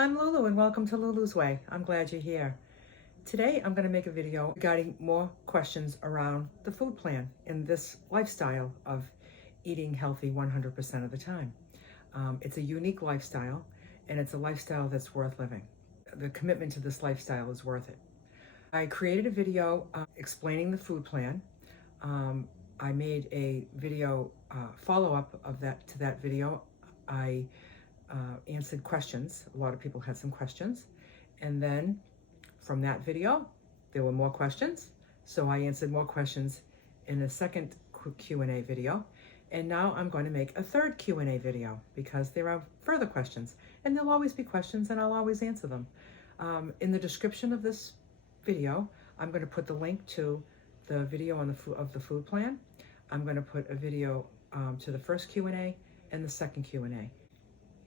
I'm Lulu and welcome to Lulu's Way. I'm glad you're here. Today I'm going to make a video regarding more questions around the food plan and this lifestyle of eating healthy 100% of the time. It's a unique lifestyle and it's a lifestyle that's worth living. The commitment to this lifestyle is worth it. I created a video explaining the food plan. I made a video follow-up of that video. I answered questions. A lot of people had some questions. And then from that video, there were more questions. So I answered more questions in a second Q&A video. And now I'm going to make a third Q&A video because there are further questions. And there'll always be questions and I'll always answer them. In the description of this video, I'm going to put the link to the video on of the food plan. I'm going to put a video to the first Q&A and the second Q&A.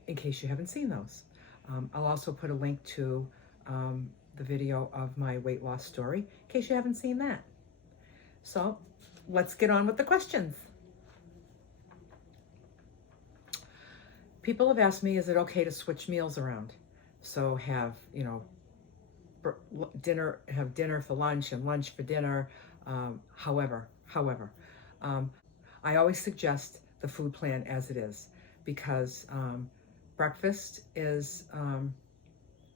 In case you haven't seen those. I'll also put a link to the video of my weight loss story, in case you haven't seen that. So let's get on with the questions. People have asked me, is it okay to switch meals around? So have dinner for lunch and lunch for dinner. However, I always suggest the food plan as it is because breakfast is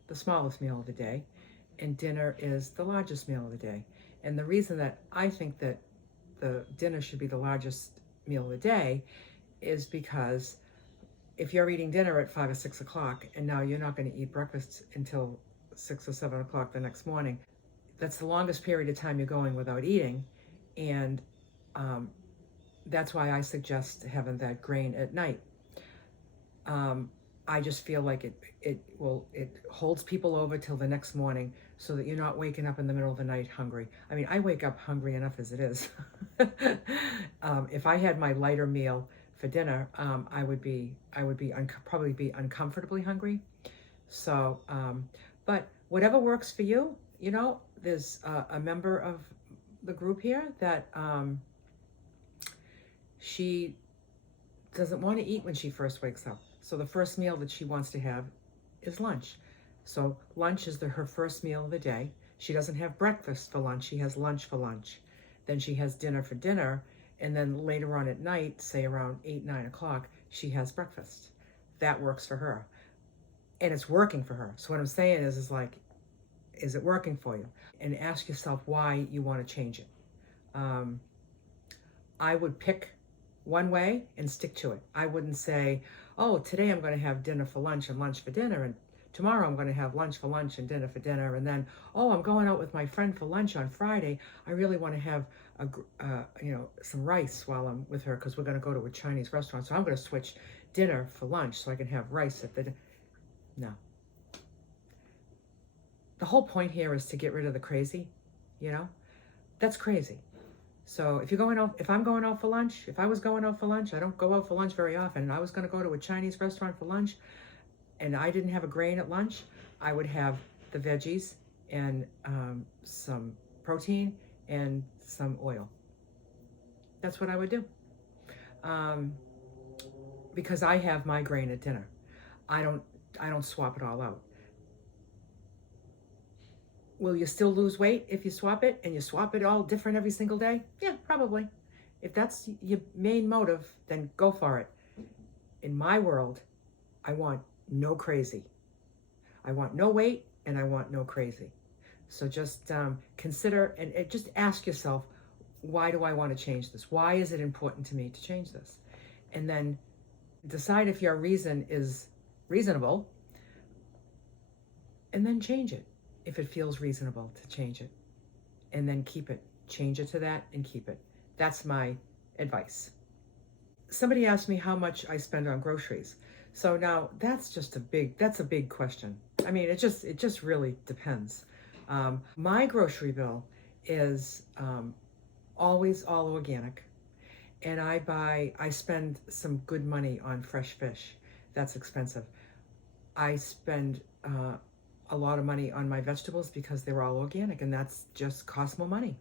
the smallest meal of the day, and dinner is the largest meal of the day. And the reason that I think that the dinner should be the largest meal of the day is because if you're eating dinner at 5 or 6 o'clock and now you're not going to eat breakfast until 6 or 7 o'clock the next morning, that's the longest period of time you're going without eating. And that's why I suggest having that grain at night. I just feel like it holds people over till the next morning so that you're not waking up in the middle of the night hungry. I mean, I wake up hungry enough as it is. If I had my lighter meal for dinner, I would probably be uncomfortably hungry. So, but whatever works for you, there's a member of the group here that she doesn't want to eat when she first wakes up. So the first meal that she wants to have is lunch. So lunch is her first meal of the day. She doesn't have breakfast for lunch. She has lunch for lunch. Then she has dinner for dinner. And then later on at night, say around 8, 9 o'clock, she has breakfast. That works for her. And it's working for her. So what I'm saying is it working for you? And ask yourself why you want to change it. I would pick one way and stick to it. I wouldn't say, oh, today I'm going to have dinner for lunch and lunch for dinner, and tomorrow I'm going to have lunch for lunch and dinner for dinner, and then, oh, I'm going out with my friend for lunch on Friday. I really want to have some rice while I'm with her because we're going to go to a Chinese restaurant, so I'm going to switch dinner for lunch so I can have rice at the No. The whole point here is to get rid of the crazy, That's crazy. So if I'm going out for lunch, if I was going out for lunch, I don't go out for lunch very often, and I was going to go to a Chinese restaurant for lunch, and I didn't have a grain at lunch, I would have the veggies and some protein and some oil. That's what I would do. Because I have my grain at dinner. I don't swap it all out. Will you still lose weight if you swap it and you swap it all different every single day? Yeah, probably. If that's your main motive, then go for it. In my world, I want no crazy. I want no weight and I want no crazy. So just consider and just ask yourself, why do I want to change this? Why is it important to me to change this? And then decide if your reason is reasonable and then change it. If it feels reasonable to change it, and then keep it. Change it to that and keep it. That's my advice. Somebody asked me how much I spend on groceries. So now that's a big question. I mean, it just really depends. My grocery bill is always all organic, and I spend some good money on fresh fish. That's expensive. I spend a lot of money on my vegetables because they're all organic, and that's just costs more money.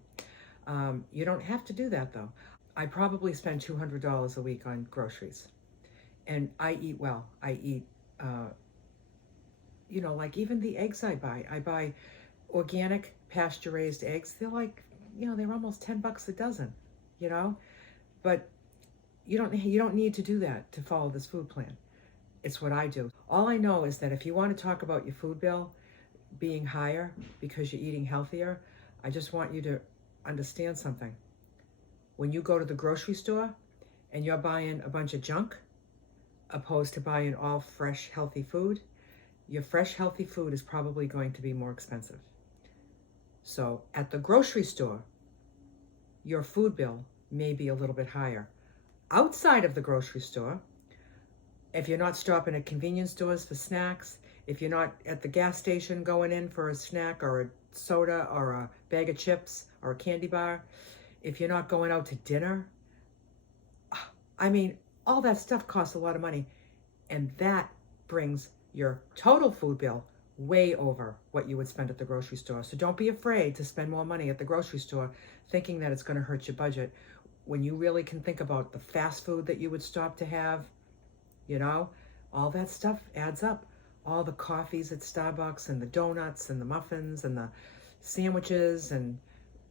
You don't have to do that though. I probably spend $200 a week on groceries, and I eat well. I eat like even the eggs I buy organic pasture raised eggs. They're like, they're almost $10 a dozen, you know, but you don't need to do that to follow this food plan. It's what I do. All I know is that if you want to talk about your food bill being higher because you're eating healthier, I just want you to understand something. When you go to the grocery store and you're buying a bunch of junk opposed to buying all fresh, healthy food, your fresh, healthy food is probably going to be more expensive. So at the grocery store, your food bill may be a little bit higher. Outside of the grocery store, if you're not stopping at convenience stores for snacks, if you're not at the gas station going in for a snack or a soda or a bag of chips or a candy bar, if you're not going out to dinner, I mean, all that stuff costs a lot of money. And that brings your total food bill way over what you would spend at the grocery store. So don't be afraid to spend more money at the grocery store thinking that it's going to hurt your budget when you really can think about the fast food that you would stop to have. All that stuff adds up. All the coffees at Starbucks and the donuts and the muffins and the sandwiches and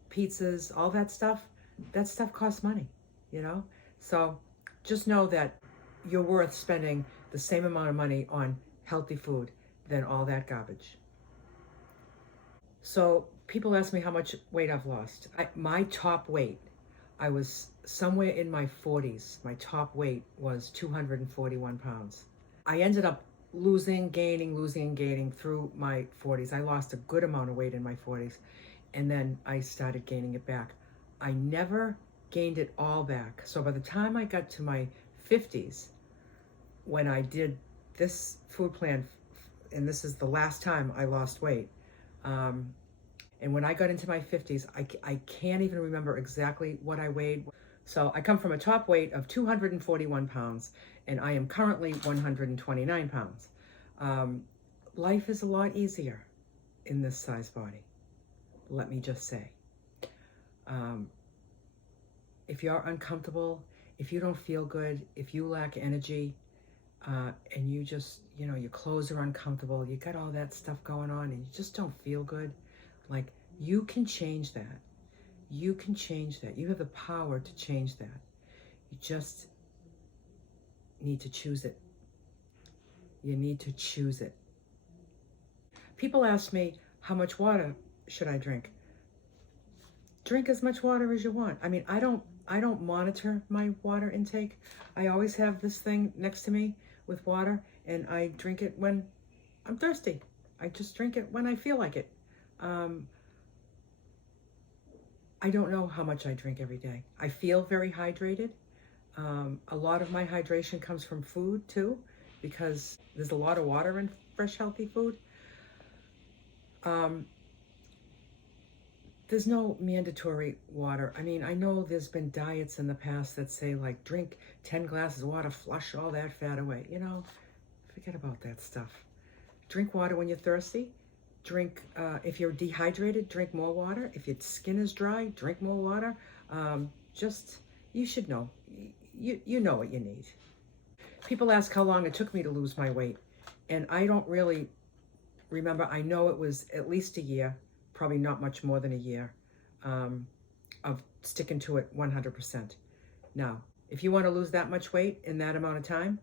pizzas, all that stuff costs money, So just know that you're worth spending the same amount of money on healthy food than all that garbage. So people ask me how much weight I've lost. My top weight, I was somewhere in my 40s. My top weight was 241 pounds. I ended up losing, gaining through my 40s. I lost a good amount of weight in my 40s, and then I started gaining it back. I never gained it all back. So by the time I got to my 50s, when I did this food plan, and this is the last time I lost weight, and when I got into my 50s, I can't even remember exactly what I weighed. So I come from a top weight of 241 pounds, and I am currently 129 pounds. Life is a lot easier in this size body, let me just say. If you're uncomfortable, if you don't feel good, if you lack energy, and you just, your clothes are uncomfortable, you got all that stuff going on, and you just don't feel good, like, you can change that. You can change that. You have the power to change that. You just need to choose it. You need to choose it. People ask me, how much water should I drink? Drink as much water as you want. I mean, I don't monitor my water intake. I always have this thing next to me with water, and I drink it when I'm thirsty. I just drink it when I feel like it. I don't know how much I drink every day. I feel very hydrated. A lot of my hydration comes from food too, because there's a lot of water in fresh, healthy food. There's no mandatory water. I mean, I know there's been diets in the past that say, like, drink 10 glasses of water, flush all that fat away. Forget about that stuff. Drink water when you're thirsty. Drink, if you're dehydrated, drink more water. If your skin is dry, drink more water. You should know. You know what you need. People ask how long it took me to lose my weight, and I don't really remember. I know it was at least a year, probably not much more than a year, of sticking to it 100%. Now, if you want to lose that much weight in that amount of time,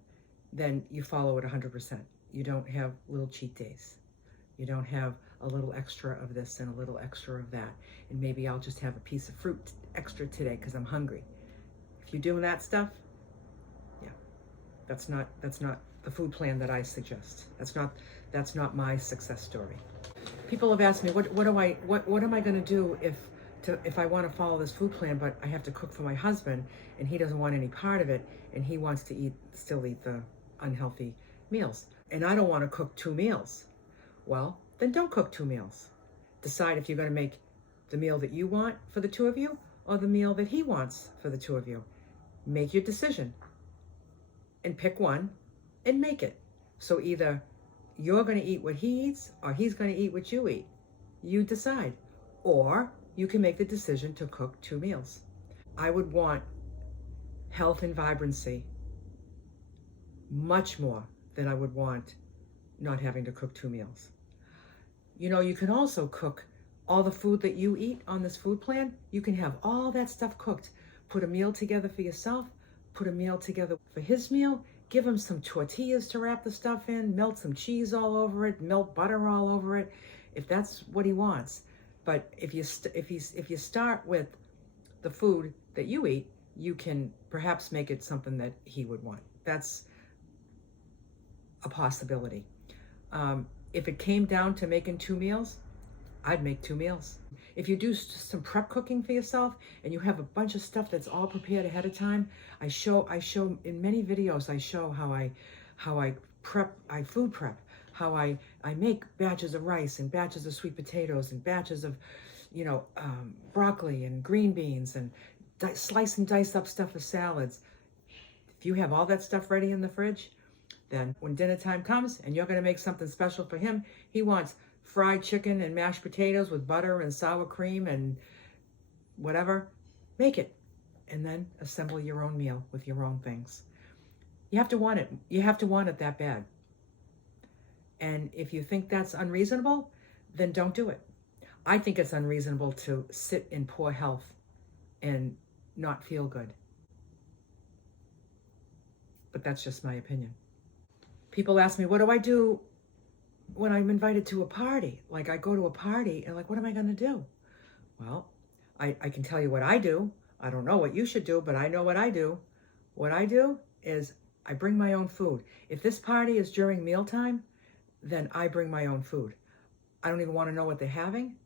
then you follow it 100%. You don't have little cheat days. You don't have a little extra of this and a little extra of that. And maybe I'll just have a piece of fruit extra today because I'm hungry. If you're doing that stuff, yeah, that's not the food plan that I suggest. That's not my success story. People have asked me, what am I going to do if I want to follow this food plan, but I have to cook for my husband and he doesn't want any part of it, and he wants to still eat the unhealthy meals, and I don't want to cook 2 meals. Well, then don't cook 2 meals. Decide if you're going to make the meal that you want for the 2 of you or the meal that he wants for the 2 of you. Make your decision and pick one and make it. So either you're going to eat what he eats or he's going to eat what you eat. You decide. Or you can make the decision to cook 2 meals. I would want health and vibrancy much more than I would want not having to cook 2 meals. You know, you can also cook all the food that you eat on this food plan. You can have all that stuff cooked. Put a meal together for yourself, put a meal together for his meal, give him some tortillas to wrap the stuff in, melt some cheese all over it, melt butter all over it, if that's what he wants. But if you start with the food that you eat, you can perhaps make it something that he would want. That's a possibility. If it came down to making 2 meals, I'd make 2 meals. If you do some prep cooking for yourself and you have a bunch of stuff that's all prepared ahead of time, I show in many videos, I show how I food prep, how I make batches of rice and batches of sweet potatoes and batches of, broccoli and green beans and slice and dice up stuff for salads. If you have all that stuff ready in the fridge, then when dinner time comes and you're going to make something special for him, he wants fried chicken and mashed potatoes with butter and sour cream and whatever, make it. And then assemble your own meal with your own things. You have to want it. You have to want it that bad. And if you think that's unreasonable, then don't do it. I think it's unreasonable to sit in poor health and not feel good. But that's just my opinion. People ask me, what do I do when I'm invited to a party? Like, I go to a party and like, what am I going to do? Well, I can tell you what I do. I don't know what you should do, but I know what I do. What I do is I bring my own food. If this party is during mealtime, then I bring my own food. I don't even want to know what they're having.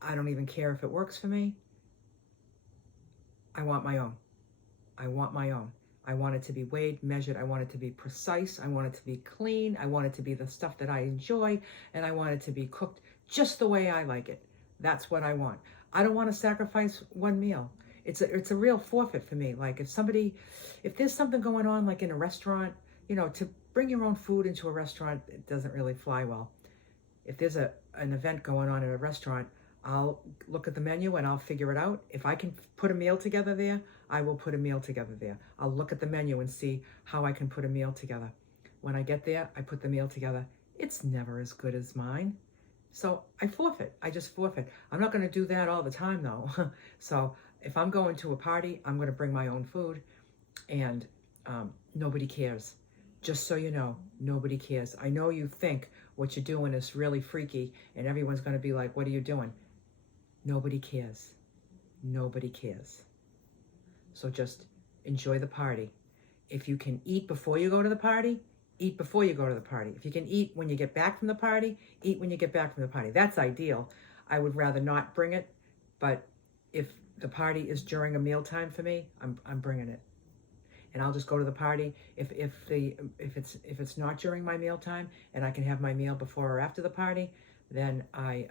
I don't even care if it works for me. I want my own. I want my own. I want it to be weighed, measured. I want it to be precise. I want it to be clean. I want it to be the stuff that I enjoy. And I want it to be cooked just the way I like it. That's what I want. I don't want to sacrifice one meal. It's a real forfeit for me. Like if there's something going on like in a restaurant, to bring your own food into a restaurant, it doesn't really fly well. If there's an event going on at a restaurant, I'll look at the menu and I'll figure it out. If I can put a meal together there, I will put a meal together there. I'll look at the menu and see how I can put a meal together. When I get there, I put the meal together. It's never as good as mine. So I forfeit. I just forfeit. I'm not going to do that all the time though. So if I'm going to a party, I'm going to bring my own food, and nobody cares. Just so you know, nobody cares. I know you think what you're doing is really freaky and everyone's going to be like, what are you doing? Nobody cares. Nobody cares. So just enjoy the party. If you can eat before you go to the party, eat before you go to the party. If you can eat when you get back from the party, eat when you get back from the party. That's ideal. I would rather not bring it, but if the party is during a mealtime for me, I'm bringing it. And I'll just go to the party. If it's not during my mealtime and I can have my meal before or after the party, then I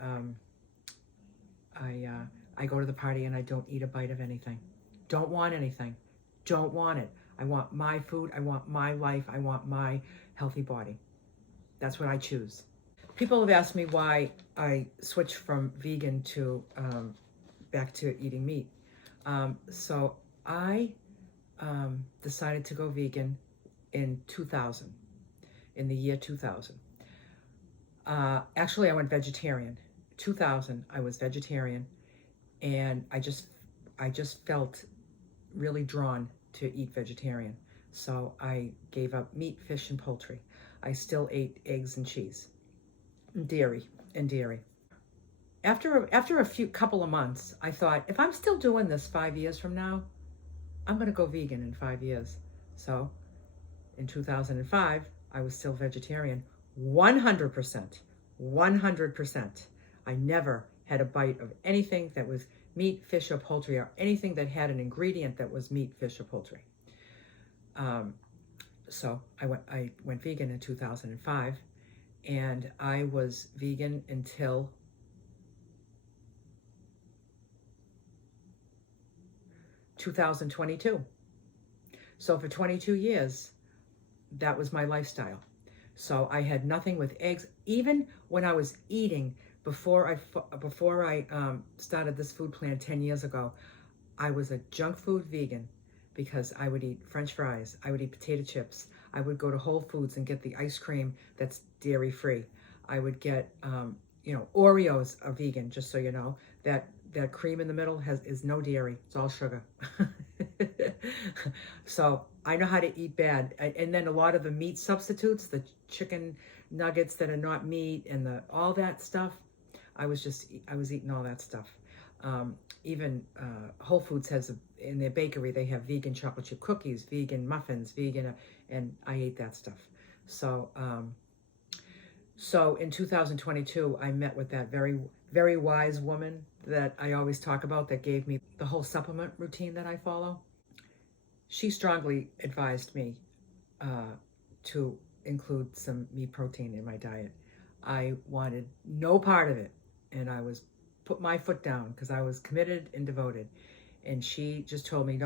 go to the party and I don't eat a bite of anything. Don't want anything. Don't want it. I want my food. I want my life. I want my healthy body. That's what I choose. People have asked me why I switched from vegan to back to eating meat. So I decided to go vegan in 2000, in the year 2000. Actually, I went vegetarian. 2000, I was vegetarian, and I just felt really drawn to eat vegetarian. So I gave up meat, fish, and poultry. I still ate eggs and cheese, and dairy. After a couple of months, I thought, if I'm still doing this 5 years from now, I'm going to go vegan in 5 years. So in 2005, I was still vegetarian, 100%. I never had a bite of anything that was meat, fish, or poultry, or anything that had an ingredient that was meat, fish, or poultry. So I went vegan in 2005, and I was vegan until 2022. So for 22 years, that was my lifestyle. So I had nothing with eggs. Even when I was eating, before I started this food plan 10 years ago, I was a junk food vegan. because I would eat French fries, I would eat potato chips, I would go to Whole Foods and get the ice cream that's dairy-free. I would get, Oreos are vegan, just so you know. That cream in the middle is no dairy, it's all sugar. So I know how to eat bad. And then a lot of the meat substitutes, the chicken nuggets that are not meat and all that stuff, I was eating all that stuff. Even Whole Foods has, in their bakery, they have vegan chocolate chip cookies, vegan muffins, vegan, and I ate that stuff. So in 2022, I met with that very, very wise woman that I always talk about that gave me the whole supplement routine that I follow. She strongly advised me to include some meat protein in my diet. I wanted no part of it, and I was put my foot down because I was committed and devoted. And she just told me,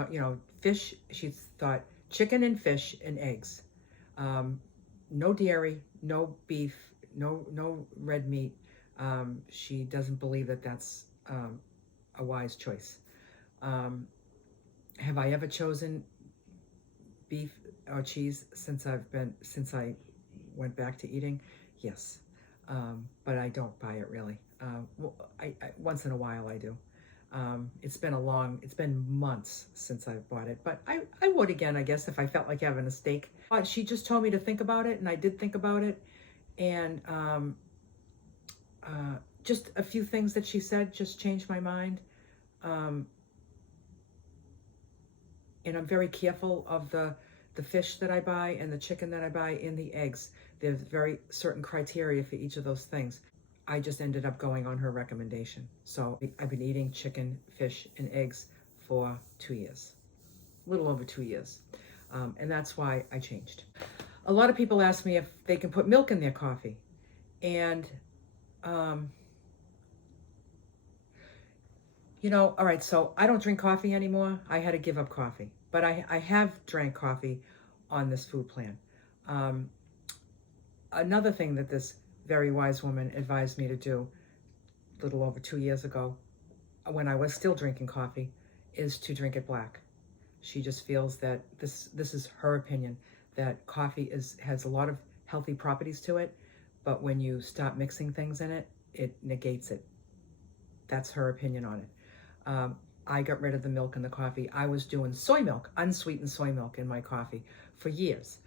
fish. She thought chicken and fish and eggs, no dairy, no beef, no red meat. She doesn't believe that that's a wise choice. Have I ever chosen beef or cheese since I went back to eating? Yes, but I don't buy it really. I once in a while I do. It's been months since I've bought it, but I would again, I guess, if I felt like having a steak. But she just told me to think about it, and I did think about it, and just a few things that she said just changed my mind. And I'm very careful of the fish that I buy and the chicken that I buy and the eggs. There's very certain criteria for each of those things. I just ended up going on her recommendation. So I've been eating chicken, fish, and eggs for 2 years, a little over 2 years. And that's why I changed. A lot of people ask me if they can put milk in their coffee. And, all right, so I don't drink coffee anymore. I had to give up coffee, but I have drank coffee on this food plan. Another thing that this very wise woman advised me to do a little over 2 years ago, when I was still drinking coffee, is to drink it black. She just feels that this is her opinion, that coffee has a lot of healthy properties to it, but when you stop mixing things in it, it negates it. That's her opinion on it. I got rid of the milk in the coffee. I was doing soy milk, unsweetened soy milk in my coffee for years.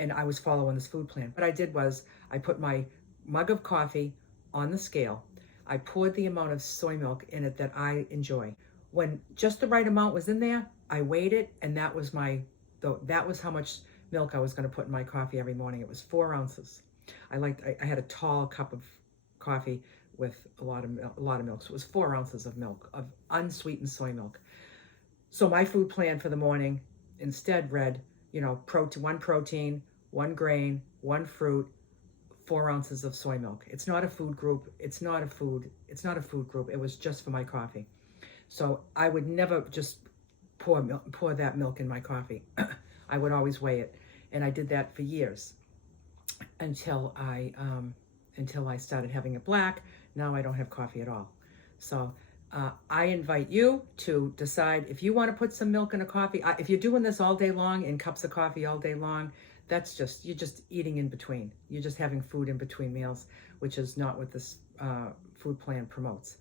And I was following this food plan. What I did was I put my mug of coffee on the scale. I poured the amount of soy milk in it that I enjoy. When just the right amount was in there, I weighed it, and that was how much milk I was going to put in my coffee every morning. It was 4 ounces. I had a tall cup of coffee with a lot of milk. So it was 4 ounces of milk, of unsweetened soy milk. So my food plan for the morning instead read, 1 protein, 1 grain, 1 fruit, 4 ounces of soy milk. It's not a food group. It's not a food group. It was just for my coffee. So I would never just pour that milk in my coffee. I would always weigh it. And I did that for years until I started having it black. Now I don't have coffee at all. So I invite you to decide if you want to put some milk in a coffee. If you're doing this all day long, in cups of coffee all day long, you're just eating in between. You're just having food in between meals, which is not what this food plan promotes.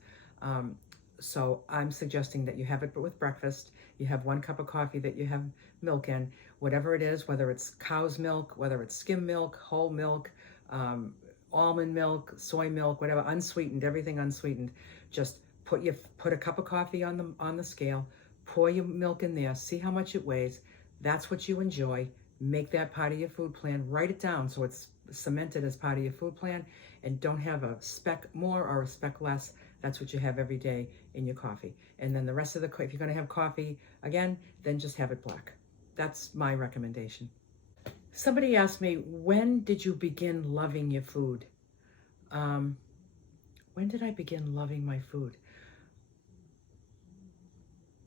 So I'm suggesting that you have it with breakfast. You have 1 cup of coffee that you have milk in, whatever it is, whether it's cow's milk, whether it's skim milk, whole milk, almond milk, soy milk, whatever, unsweetened, everything unsweetened. Just put a cup of coffee on the scale, pour your milk in there, see how much it weighs. That's what you enjoy. Make that part of your food plan. Write it down so it's cemented as part of your food plan, and don't have a speck more or a speck less. That's what you have every day in your coffee. And then the rest of if you're going to have coffee again, then just have it black. That's my recommendation. Somebody asked me, when did you begin loving your food? When did I begin loving my food?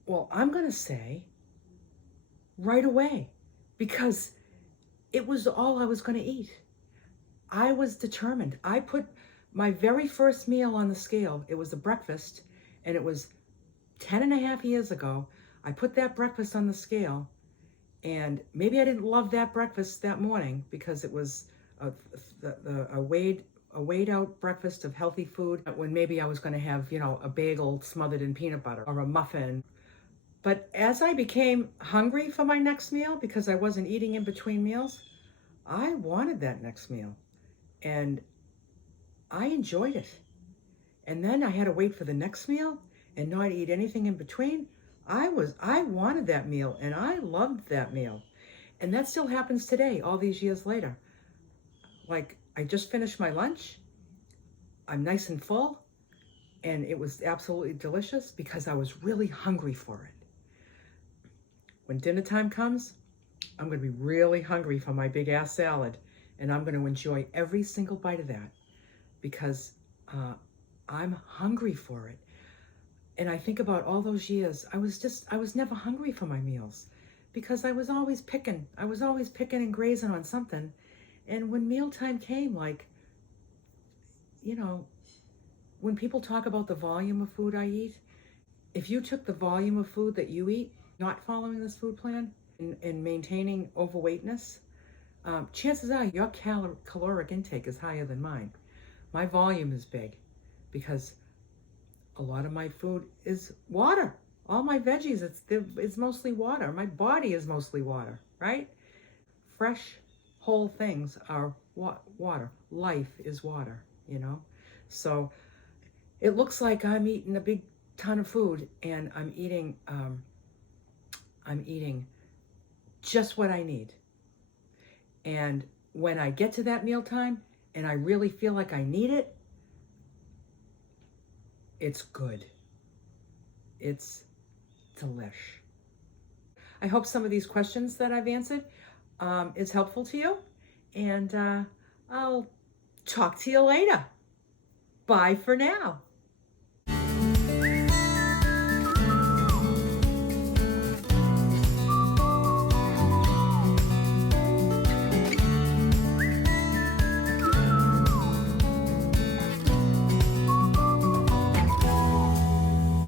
Well, I'm going to say right away, because it was all I was going to eat. I was determined. I put my very first meal on the scale. It was a breakfast, and it was 10 and a half years ago. I put that breakfast on the scale, and maybe I didn't love that breakfast that morning because it was a weighed out breakfast of healthy food, when maybe I was going to have, a bagel smothered in peanut butter or a muffin. But as I became hungry for my next meal, because I wasn't eating in between meals, I wanted that next meal, and I enjoyed it. And then I had to wait for the next meal and not eat anything in between. I wanted that meal, and I loved that meal. And that still happens today, all these years later. Like, I just finished my lunch. I'm nice and full, and it was absolutely delicious because I was really hungry for it. When dinner time comes, I'm going to be really hungry for my big ass salad, and I'm going to enjoy every single bite of that because I'm hungry for it. And I think about all those years, I was never hungry for my meals because I was always picking and grazing on something. And when mealtime came, like, when people talk about the volume of food I eat, if you took the volume of food that you eat, not following this food plan and maintaining overweightness, chances are your caloric intake is higher than mine. My volume is big because a lot of my food is water. All my veggies, it's mostly water. My body is mostly water, right? Fresh, whole things are water. Life is water, So it looks like I'm eating a big ton of food, and I'm eating just what I need. And when I get to that mealtime and I really feel like I need it, it's good. It's delish. I hope some of these questions that I've answered is helpful to you, and I'll talk to you later. Bye for now.